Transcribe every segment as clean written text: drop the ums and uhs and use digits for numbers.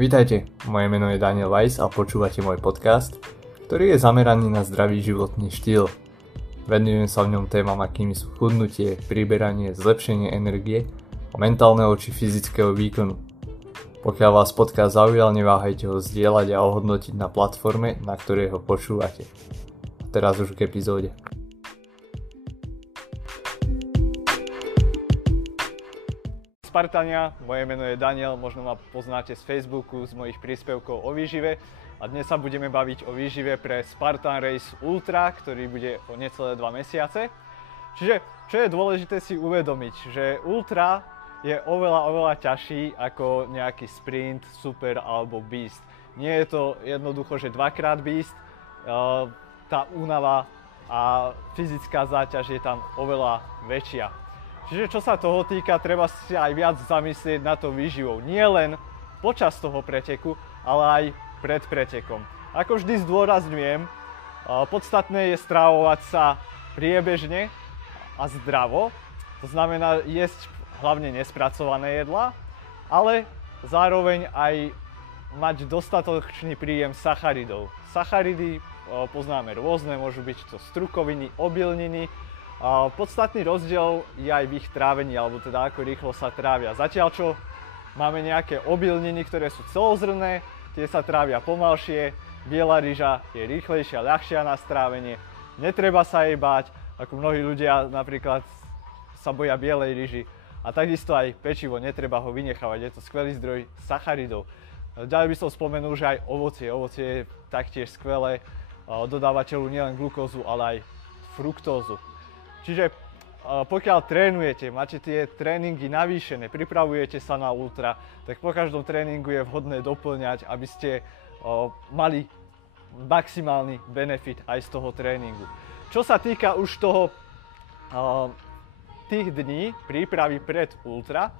Vítajte, moje meno je Daniel Weiss a počúvate môj podcast, ktorý je zameraný na zdravý životný štýl. Venujem sa v ňom témam, akými sú chudnutie, priberanie, zlepšenie energie a mentálneho či fyzického výkonu. Pokiaľ vás podcast zaujal, neváhajte ho zdieľať a ohodnotiť na platforme, na ktorej ho počúvate. A teraz už k epizóde. Spartania, moje meno je Daniel, možno ma poznáte z Facebooku, z mojich príspevkov o výžive a dnes sa budeme baviť o výžive pre Spartan Race Ultra, ktorý bude o necelé 2 mesiace. Čiže, čo je dôležité si uvedomiť, že Ultra je oveľa ťažší ako nejaký sprint, super alebo beast. Nie je to jednoducho, že dvakrát beast, tá únava a fyzická záťaž je tam oveľa väčšia. Čiže čo sa toho týka, treba si aj viac zamyslieť na to výživou. Nie len počas toho preteku, ale aj pred pretekom. Ako vždy zdôrazňujem, podstatné je stravovať sa priebežne a zdravo. To znamená jesť hlavne nespracované jedlá, ale zároveň aj mať dostatočný príjem sacharidov. Sacharidy poznáme rôzne, môžu byť to strukoviny, obilniny. Podstatný rozdiel je aj v ich trávení, alebo teda ako rýchlo sa trávia. Zatiaľ čo máme nejaké obilniny, ktoré sú celozrnné, tie sa trávia pomalšie, biela ryža je rýchlejšia, ľahšia na strávenie, netreba sa jej báť, ako mnohí ľudia napríklad sa boja bielej ryži. A takisto aj pečivo, netreba ho vynechávať, je to skvelý zdroj sacharidov. Ďalej by som spomenul, že aj ovocie je taktiež skvelé, dodáva telu nielen glukózu, ale aj fruktózu. Čiže pokiaľ trénujete, máte tie tréningy navýšené, pripravujete sa na ultra, tak po každom tréningu je vhodné doplňať, aby ste mali maximálny benefit aj z toho tréningu. Čo sa týka už toho tých dní prípravy pred ultra,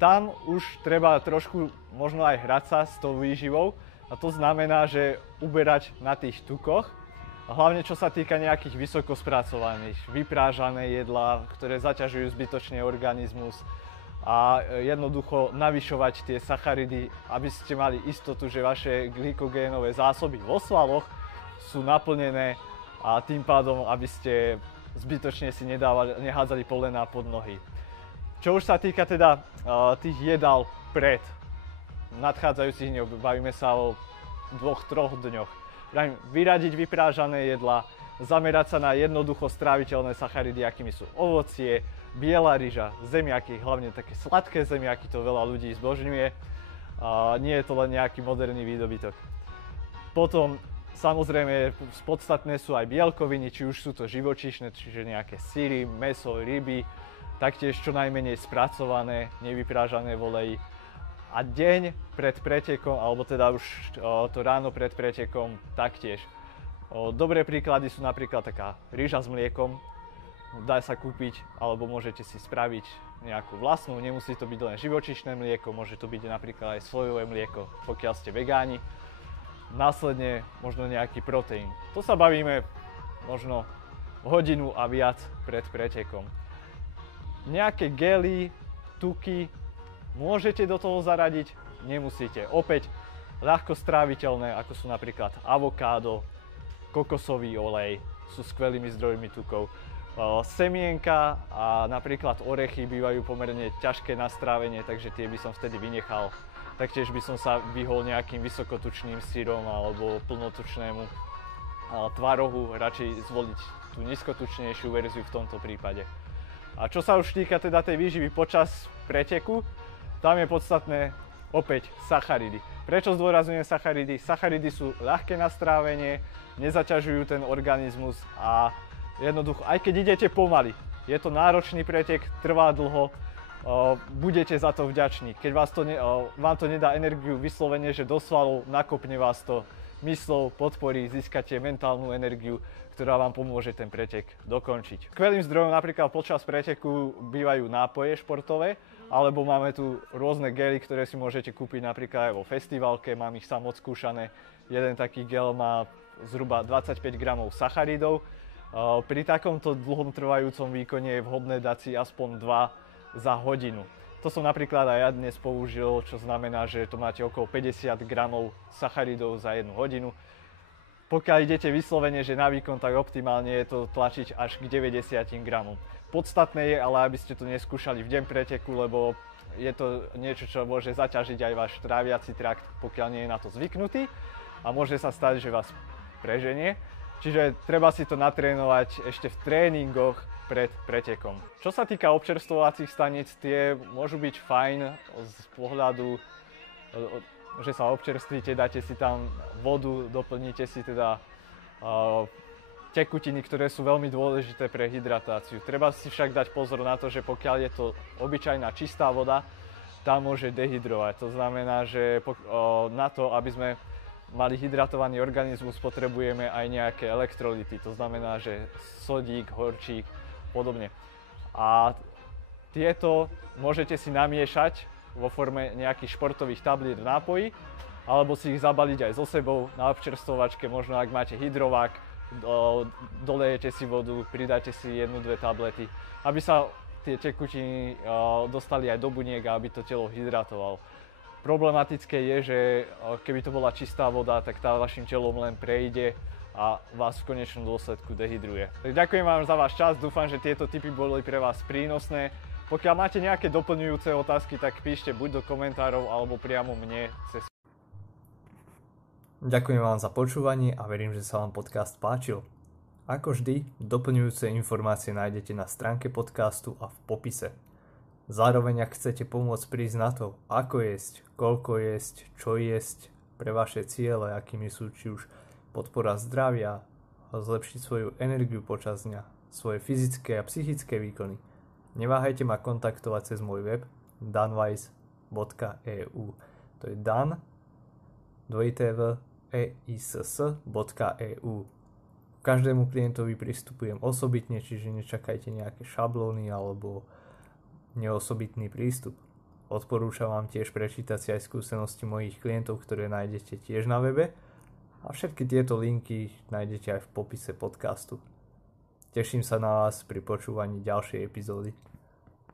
tam už treba trošku možno aj hrať sa s tou výživou a to znamená, že uberať na tých tukoch. Hlavne čo sa týka nejakých vysoko spracovaných, vyprážané jedlá, ktoré zaťažujú zbytočne organizmus a jednoducho navyšovať tie sacharidy, aby ste mali istotu, že vaše glykogénové zásoby vo svaloch sú naplnené a tým pádom, aby ste zbytočne si nehádzali polená pod nohy. Čo už sa týka teda tých jedál pred nadchádzajúcich dňoch, bavíme sa o 2-3 dňoch. Vyradiť vyprážané jedlá, zamerať sa na jednoducho stráviteľné sacharidy, akými sú ovocie, biela ryža, zemiaky, hlavne také sladké zemiaky, to veľa ľudí zbožňuje. Nie je to len nejaký moderný výdobytok. Potom samozrejme podstatné sú aj bielkoviny, či už sú to živočíšne, čiže nejaké syry, mäso, ryby, taktiež čo najmenej spracované, nevyprážané v oleji. A deň pred pretekom, alebo teda už to ráno pred pretekom taktiež. Dobré príklady sú napríklad taká ryža s mliekom, dá sa kúpiť, alebo môžete si spraviť nejakú vlastnú, nemusí to byť len živočíšne mlieko, môže to byť napríklad aj sojové mlieko, pokiaľ ste vegáni. Následne možno nejaký proteín. To sa bavíme možno hodinu a viac pred pretekom. Nejaké gely, tuky, môžete do toho zaradiť, nemusíte. Opäť ľahko stráviteľné, ako sú napríklad avokádo, kokosový olej, sú skvelými zdrojmi tukov. Semienka a napríklad orechy bývajú pomerne ťažké na strávenie, takže tie by som vtedy vynechal. Taktiež by som sa vyhol nejakým vysokotučným syrom alebo plnotučnému tvarohu, radšej zvoliť tú nízkotučnejšiu verziu v tomto prípade. A čo sa už týka teda tej výživy počas preteku, tam je podstatné opäť sacharidy. Prečo zdôrazňujem sacharidy? Sacharidy sú ľahké na strávenie, nezaťažujú ten organizmus a jednoducho, aj keď idete pomaly, je to náročný pretek, trvá dlho, budete za to vďační. Keď vám to nedá energiu vyslovene, že do svalov, nakopne vás to myslou, podporí, získate mentálnu energiu, ktorá vám pomôže ten pretek dokončiť. Skvelým zdrojom napríklad počas preteku bývajú nápoje športové, alebo máme tu rôzne gely, ktoré si môžete kúpiť napríklad aj vo festivalke, mám ich sám odskúšané. Jeden taký gel má zhruba 25 gramov sacharidov. Pri takomto dlhom trvajúcom výkone je vhodné dať si aspoň 2 za hodinu. To som napríklad aj ja dnes použil, čo znamená, že to máte okolo 50 gramov sacharidov za 1 hodinu. Pokiaľ idete vyslovene, že na výkon, tak optimálne je to tlačiť až k 90 gramom. Podstatné je ale, aby ste to neskúšali v deň preteku, lebo je to niečo, čo môže zaťažiť aj váš tráviaci trakt, pokiaľ nie je na to zvyknutý, a môže sa stať, že vás preženie. Čiže treba si to natrénovať ešte v tréningoch pred pretekom. Čo sa týka občerstvovacích staníc, tie môžu byť fajn z pohľadu, že sa občerstvíte, dáte si tam vodu, doplníte si teda tekutiny, ktoré sú veľmi dôležité pre hydratáciu. Treba si však dať pozor na to, že pokiaľ je to obyčajná čistá voda, tá môže dehydrovať. To znamená, že na to, aby sme mali hydratovaný organizmus, potrebujeme aj nejaké elektrolyty. To znamená, že sodík, horčík, podobne. A tieto môžete si namiešať vo forme nejakých športových tabliet v nápoji, alebo si ich zabaliť aj so sebou na občerstvovačke, možno ak máte hydrovák, dolejete si vodu, pridáte si 1-2 tablety, aby sa tie tekutiny dostali aj do buniek a aby to telo hydratovalo. Problematické je, že keby to bola čistá voda, tak tá vašim telom len prejde a vás v konečnom dôsledku dehydruje. Tak ďakujem vám za váš čas, dúfam, že tieto tipy boli pre vás prínosné. Pokiaľ máte nejaké doplňujúce otázky, tak píšte buď do komentárov alebo priamo mne cez... Ďakujem vám za počúvanie a verím, že sa vám podcast páčil. Ako vždy, doplňujúce informácie nájdete na stránke podcastu a v popise. Zároveň, ak chcete pomôcť prísť na to, ako jesť, koľko jesť, čo jesť pre vaše ciele, akými sú či už podpora zdravia, zlepšiť svoju energiu počas dňa, svoje fyzické a psychické výkony, neváhajte ma kontaktovať cez môj web danweiss.eu. To je dan.weiss.eu. Každému klientovi pristupujem osobitne, čiže nečakajte nejaké šablóny alebo neosobitný prístup. Odporúčam vám tiež prečítať si aj skúsenosti mojich klientov, ktoré nájdete tiež na webe, a všetky tieto linky nájdete aj v popise podcastu. Teším sa na vás pri počúvaní ďalšej epizódy.